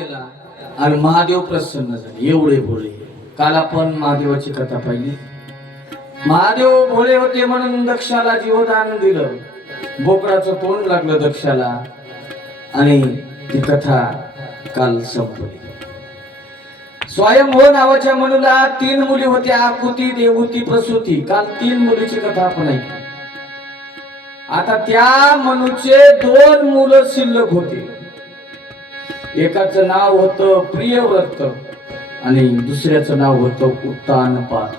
दिला आणि महादेव प्रसन्न झाले, एवढे भोळे. काल आपण महादेवाची कथा पाहिली. महादेव भोळे होते म्हणून दक्षाला जीवदान दिलं. बोकडाचं तोंड लागलं दक्षाला आणि ती कथा काल संपली. स्वयंभू नावाच्या मुलीला 3 मुली होत्या, आकुती, देवूती, प्रसूती. काल 3 मुलीची कथा आपण ऐकली. आता त्या मनुचे 2 मुलं शिल्लक होते. एकाचं नाव होतं प्रियव्रत आणि दुसऱ्याचं नाव होतं उत्तानपाद.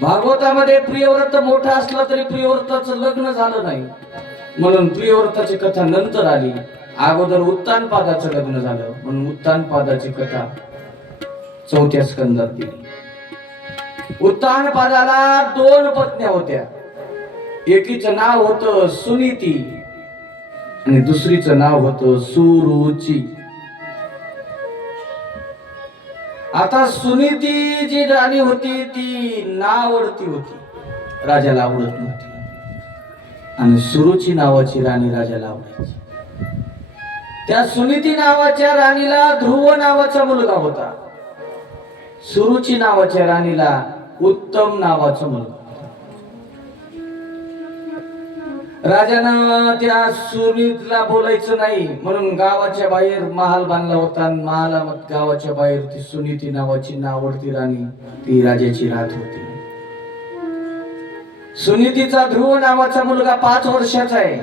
भागवतामध्ये प्रियव्रत मोठा असला तरी प्रियव्रताचं लग्न झालं नाही म्हणून प्रियव्रताची कथा नंतर आली. अगोदर उत्तानपादाचं लग्न झालं म्हणून उत्तानपादाची कथा 4थ्या स्कंदात दिली. उत्तानपादाला 2 पत्न्या होत्या. एकीचं नाव होतं सुनीती आणि दुसरीचं नाव होतं सुरुची. आता सुनीती जी राणी होती ती नावडती होती, राजाला आवडत नव्हती. आणि सुरुची नावाची राणी राजाला आवडायची. त्या सुनीती नावाच्या राणीला ध्रुव नावाचा मुलगा होता. सुरुची नावाच्या राणीला उत्तम नावाचा मुलगा. राजानं त्या सुनीतला बोलायचं नाही म्हणून गावाच्या बाहेर महाल बांधला होता. महालात गावाच्या बाहेर ती सुनीती नावाची नावडती राणी ती राजाची राहत होती. सुनीतीचा ध्रुव नावाचा मुलगा 5 वर्षाचा आहे,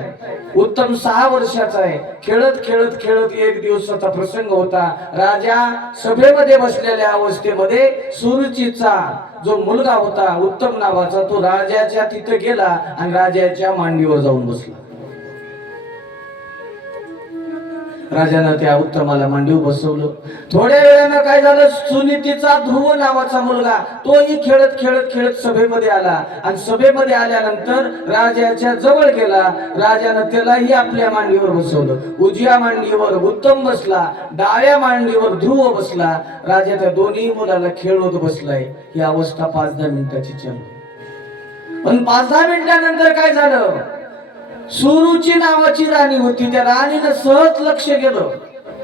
उत्तम 6 वर्षाचा आहे. खेळत खेळत खेळत एक दिवसाचा प्रसंग होता. राजा सभेमध्ये बसलेल्या अवस्थेमध्ये सुरुचीचा जो मुलगा होता उत्तम नावाचा तो राजाच्या तिथे गेला आणि राजाच्या मांडीवर जाऊन बसला. राजानं त्या उत्तमाला मांडीवर बसवलं. थोड्या वेळानं काय झालं, सुनीतीचा ध्रुव नावाचा मुलगा तोही खेळत खेळत खेळत सभेमध्ये आला आणि सभेमध्ये आल्यानंतर राजाच्या जवळ गेला. राजानं त्यालाही आपल्या मांडीवर बसवलं. उजव्या मांडीवर उत्तम बसला, डाव्या मांडीवर ध्रुव बसला. राजा त्या दोन्ही मुलाला खेळवत बसलाय. ही अवस्था 5-10 मिनिटाची चालली. पण 5-10 मिनिटानंतर काय झालं, सुरुची नावाची राणी होती. त्या राणीनं सहज लक्ष गेलं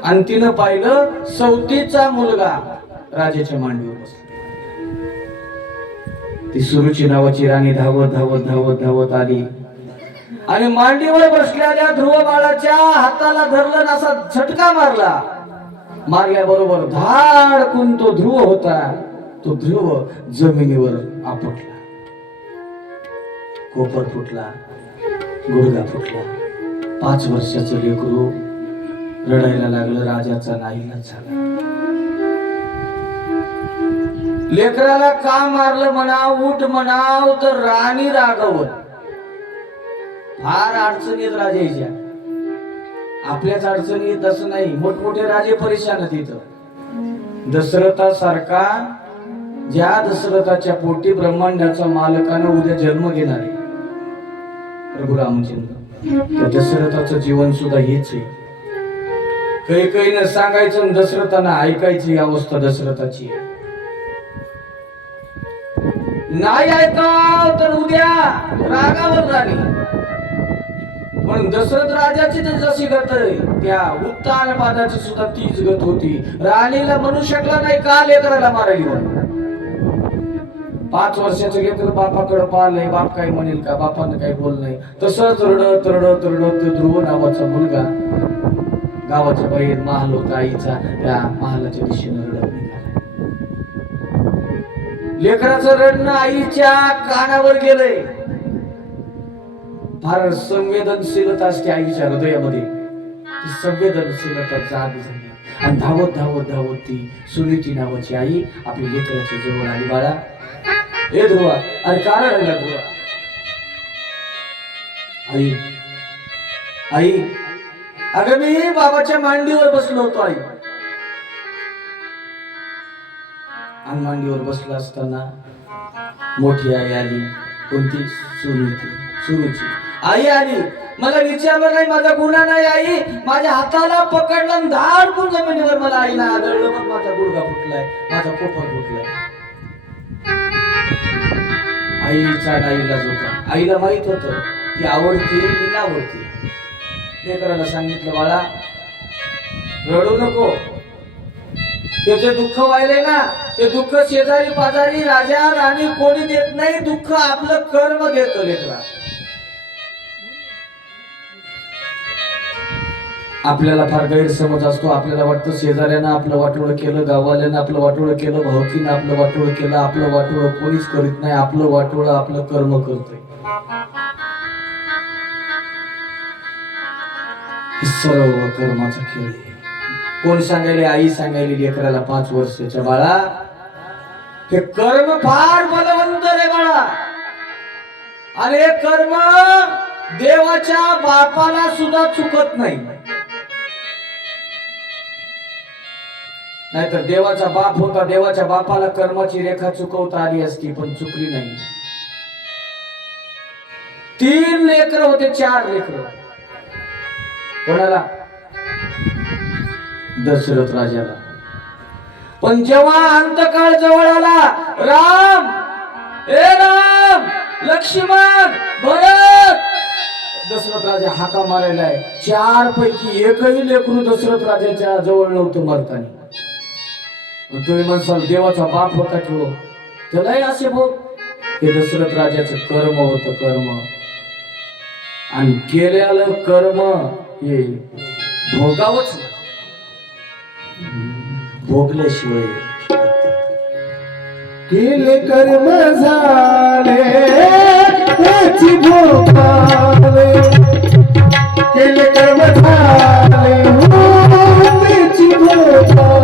आणि तिनं पाहिलं सवतीचा मुलगा राजाच्या मांडीवर बसला. ती सुरुची नावाची राणी धावत धावत धावत धावत आली आणि मांडीवर बसलेल्या ध्रुव बाळाच्या हाताला धरलं, असा झटका मारला. मारल्याबरोबर धाडकून तो ध्रुव होता तो ध्रुव जमिनीवर आपटला. कोपर फुटला, गुडघा फुटला. 5 वर्षाचं लेकरू रडायला लागलं. राजाचा नाईलाज झाला. लेकराला का मारलं म्हणाव, उठ म्हणाव तर राणी रागवत. फार अडचणीत राजाच्या, आपल्याच अडचणीत असं नाही. मोठमोठे राजे परेशान तिथं. दशरथासारखा, ज्या दशरथाच्या पोटी ब्रह्मांडाचा मालकानं उद्या जन्म घेणार आहे प्रभू रामचंद्र, त्या दशरथाचं जीवन सुद्धा हेच आहे. काही सांगायचं दशरथानं ऐकायची अवस्था दशरथाची. नाही ऐकाव तर उद्या रागावर राणी. पण दशरथ राजाची तर जशी गत आहे त्या उत्तानपादाची सुद्धा तीच गत होती. राणीला म्हणू शकला नाही का लेकराला मारायला. 5 वर्षाचं लेकर बापाकडे पाहिलंय, बाप काय म्हणेल का, बापानं काही बोल नाही. तसंच रडत रडत रडत ध्रुव नावाचा मुलगा गावाच्या बाहेर महाल होता आईचा, त्या महालाच्या दिशेने रडत निघाला. लेकराचं रडणं आईच्या कानावर गेलंय. फार संवेदनशीलता असते आईच्या हृदयामध्ये. ती संवेदनशीलता जाग झाली आणि धावत धावत धावत ती सुनीती नावाची आई आपल्या लेकराच्या जवळ आली. बाळा, हे ध्रुवा, अरे का रडला ध्रुवा? आई, आई, अगं मी बाबाच्या मांडीवर बसलो होतो आई. आणि मांडीवर बसला असताना मोठी आई आली. कोणती? सुरुची आई आली. मला विचारलं नाही, माझा गुन्हा नाही आई. माझ्या हाताला पकडलं आणि धाडकून जमिनीवर मला आईला आदळलं. मग माझा गुडघा फुटलाय, माझा कोपर फुटलाय. आईचा नाईलाज होता. आईला माहित होतं ती आवडती, मी आवडती. लेकराला सांगितलं, बाळा रडू नको. त्याचे दुःख व्हायले ना, ते दुःख शेजारी पाजारी राजा राणी कोणी देत नाही. दुःख आपलं कर्म देतं लेकरा. आपल्याला फार गैरसमज असतो. आपल्याला वाटतं शेजाऱ्यानं आपलं वाटोळं केलं, गाववाल्यानं आपलं वाटोळं केलं, भावकीनं आपलं वाटोळं केलं. आपलं वाटोळं कोणीच करीत नाही. आपलं वाटोळं आपलं कर्म करतंय. सर्व कर्माचा खेळ आहे. कोण सांगायले? आई सांगायली लेकराला 5 वर्षाच्या बाळा, हे कर्म फार बलवंत रे बाळा, आणि हे कर्म देवाच्या बापाला सुद्धा चुकत नाही. नाहीतर देवाचा बाप होता, देवाच्या बापाला कर्माची रेखा चुकवता आली असती, पण चुकली नाही. 3 लेकर होते, 4 लेकर. कोणाला? दशरथ राजाला. पण जेव्हा अंतकाळ जवळ आला, राम, ए राम, लक्ष्मण, भरत, दशरथ राजा हाका मारायला आहे. 4 पैकी एकही लेकरू दशरथ राजाच्या जवळ नव्हतं मरताना. तुम्ही म्हणसाल देवाचा बाप होता की हो, त्यालाही असे भोग. हे दशरथ राजाचं कर्म होतं, कर्म. आणि केलेलं कर्म हे भोगावच, भोगल्याशिवाय. केले कर्म झाले त्याची भोगावे, केले कर्म झाले त्याची भोगावे.